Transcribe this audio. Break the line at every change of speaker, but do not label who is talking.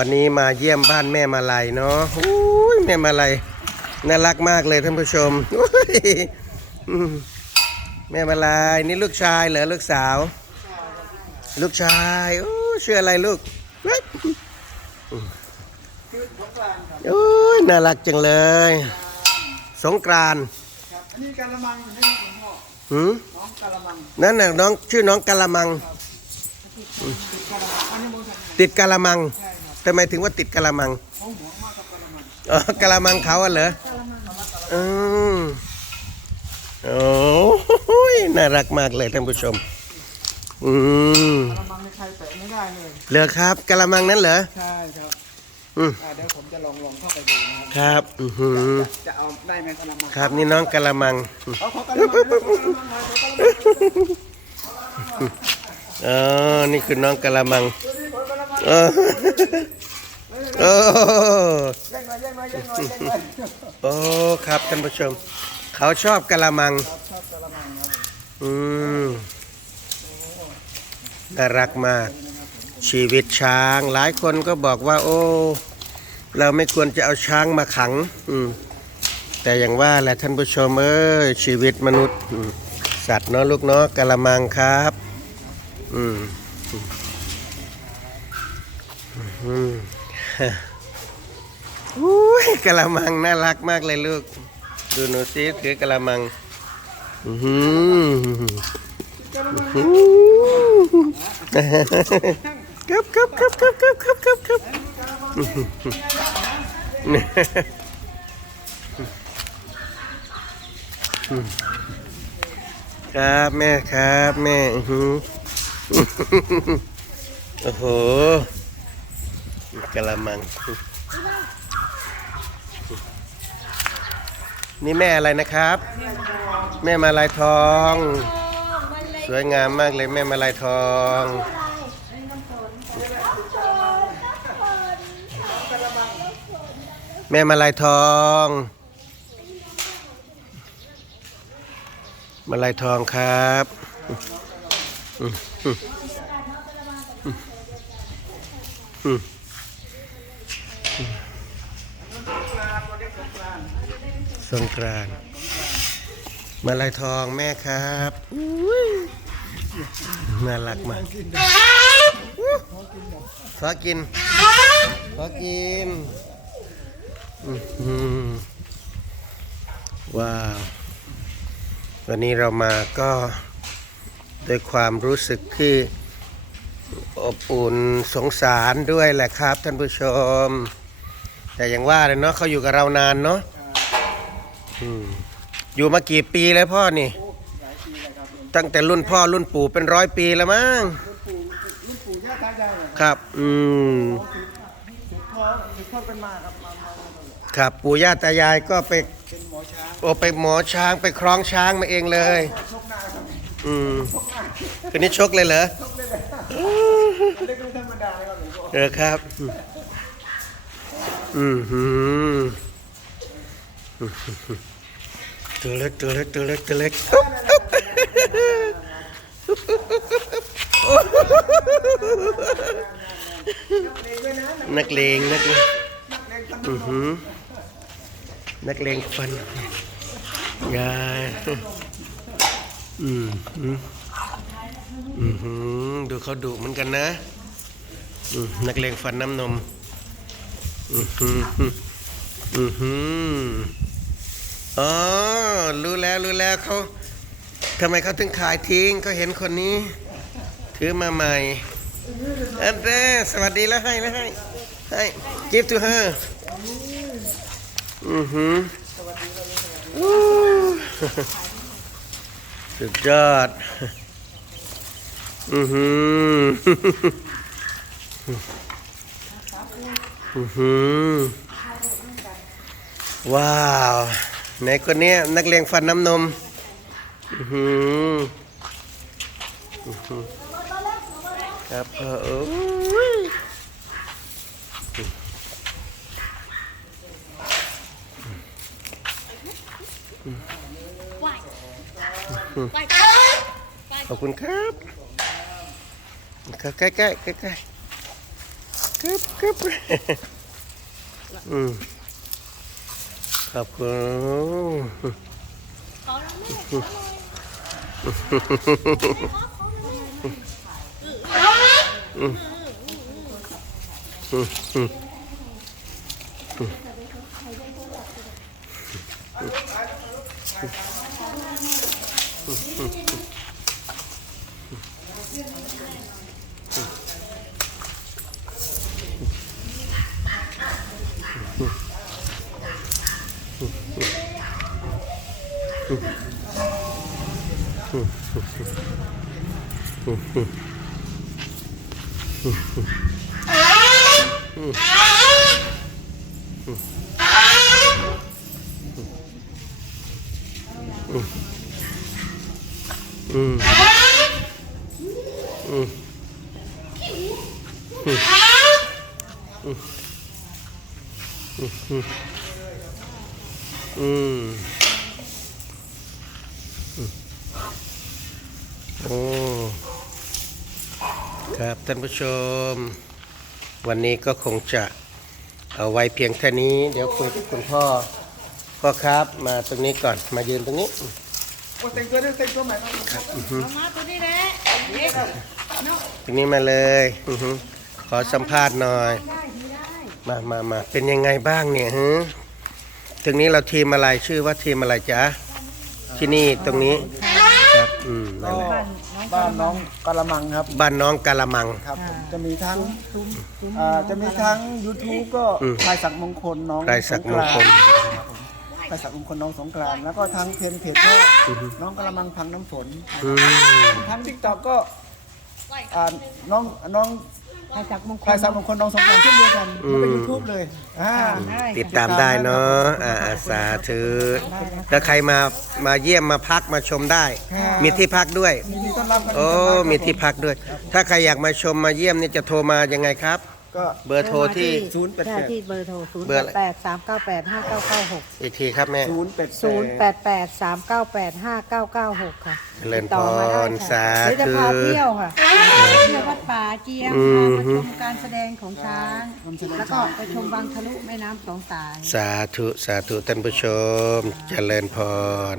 วันนี้มาเยี่ยมบ้านแม่มาลัยเนาะอุ้ยแม่มาลัยน่ารักมากเลยท่านผู้ชมแม่มาลัยนี่ลูกชายเหรอลูกสาว ลูกชายโอ้ชื่ออะไรลูกโอ้ยน่ารักจังเลย สงกรานต์อันนี้กะละมังอยู่นี่หลวงพ่อหืมน้องกะละมังนั่นน่ะน้องชื่อน้องกะละมัง ติดกะละมัง ทันติดกะละมังใช่ครับทำไมถึงว่าติดกะละมังเขาหวงมากกับกะละมังอ๋อกะละมังเขาอะเหรออืมโอ้ยน่ารักมากเลยท่านผู้ชม อืมกะละมังในใครแตะไม่ได้เลยเหรอครับกะละมังนั้นเหรอ ใช่ครับอืมอ่าเดี๋ยวผมจะลองลองเข้าไปดูนะครับอือหือจะเอาได้ไหมกะละมังครับนี่น้องกะละมัง เอาขอกะละมังเลยขอกะละมังเลยขอกะละมังอ๋อ นี่คือน้องกะละมัง เออโอ้แย่งหน่อยแย่งหน่อยแย่งหน่อยแย่งหน่อยโอ้ครับท่านผู้ชม เขาชอบกะละมังครับชอบกะละมังครับผมอืมน่ารักมาก ชีวิตช้าง หลายคนก็บอกว่า โอ้ เราไม่ควรจะเอาช้างมาขัง อืมแต่อย่างว่าแหละท่านผู้ชมเอ้ยชีวิตมนุษย์อืมสัตว์เนาะลูกเนาะกะละมังครับ อืม อืมอุ้ยกะละมังน่ารักมากเลยลูก ดูหนูซิถือกะละมังอือหือครับครับครับครับครับครับครับครับครับแม่ครับแม่โอ้โห กะละมัง นี่แม่อะไรนะครับ แม่มาลายทอง สวยงามมากเลยแม่มาลายทองแม่มาลายทอง มาลายทองครับ อืมอืมอืม สงกรานมาลายทองแม่ครับน่ารักมากขอกินขอกินว้าว วันนี้เรามาก็ด้วยความรู้สึกที่อบอุ่นสงสารด้วยแหละครับท่านผู้ชม แต่อย่างว่าเลยเนาะเขาอยู่กับเรานานเนาะ อืมอยู่มากี่ปีแล้วพ่อนี่ ตั้งแต่รุ่นพ่อรุ่นปู่เป็นร้อยปีแล้วมั้ง รุ่นปู่ย่าตายายเหรอครับ อืมสืบทอดสืบทอดกันมาครับมามามามาครับปู่ย่าตายายก็ไปเป็นหมอช้างโอไปหมอช้างไปคล้องช้างมาเองเลย ชกหน้าครับอืมคืนนี้ชกเลยเหรอ ชกเลยเลยเล็กไม่ธรรมดาเลยครับหลวงพ่อเออครับ อืมหืม ตัวเล็กตัวเล็กตัวเล็กตัวเล็กนักเลงนักเลงอือหือนักเลงฟันยายอืมหืมอือหือดูเขาดุเหมือนกันนะอืมนักเลงฟันน้ำนม อือหืออือหื อ๋อ รู้แล้วรู้แล้วเขาทำไมเขาถึงขายทิ้งเขาเห็นคนนี้ ถือมาใหม่อันเด้สวัสดีแล้วให้แล้วให้ให้ give to her อือหือสุดยอด อือหืออือหือว้าว ในคนนี้นักเลงฟันน้ำนมครับเออขอบคุณครับใกล้ใกล้ใกล้ใกล้ครับครับอืม ขอบคุณขอแล้วแม่ขอหน่อย ขอขอหน่อย อืมอืมอืม โอ้ครับท่านผู้ชม วันนี้ก็คงจะเอาไว้เพียงแค่นี้ เดี๋ยวคุยกับคุณพ่อพ่อครับมาตรงนี้ก่อนมายืนตรงนี้โอ้แต่งตัวด้วยแต่งตัวใหม่มาครับเอามาตัวนี้แหละเด็กตรงนี้มาเลยอือหือขอสัมภาษณ์หน่อย มามามาเป็นยังไงบ้างเนี่ยฮะถึงนี้เราทีมอะไรชื่อว่าทีมอะไรจ๊ะที่นี่ตรงนี้ครับ อื
มนั่นแหละบ้านน้องกะละมังครับ
บ้านน้องกาละมัง
ครับผมจะมีทั้งอ่าจะมีทั้ง YouTube ก็อืม พลายศักดิ์มงคลน้อง
พลายศักดิ์มงคลสงกรานต์ครับ
ผมพลายศักดิ์มงคลน้องสงกรานต์แล้วก็ทั้งเพจเพจก็น้องกะละมังพังน้ำฝน อืม ทั้งทิกตอกก็อ่าน้องน้อง พายจากมงคพลายลศักดิ์มงคลน้องสงกรานต์เช่นเดียวกันแล้วก็ยูทูบเลยอ่า
ติดตามได้เนาะอ่าอ่าสาธุแล้วใครมามาเยี่ยมมาพักมาชมได้มีที่พักด้วย ยินดีต้อนรับกันโอ้ครับมีที่พักด้วย ถ้าใครอยากมาชมมาเยี่ยมนี่จะโทรมายังไงครับ ก็ เบอร์โทรที่
ศูนย์แปดใช่แปดที่เบอร์โทรศูนย์เบอร์อะไร แปดสามเก้าแปดห้าเก้าเก้าหก
อีกทีครับแม่ ศ
ูนย์แปด
ศูนย์แปดแปดสามเก้าแปดห้าเก้าเก้าหกค่ะ
เจริญติดต่อมาได้พรค่ะสาธุ เดี๋ยวจะพา
เที่ยวค่ะเที่ยววัดป่าเจียมอืพามมาฮึชมการแสดงของช้าง แล้วก็ไปชมบางทะลุแม่น้ำสองสาย
สาธุ สาธุท่านผู้ชม เจริญพร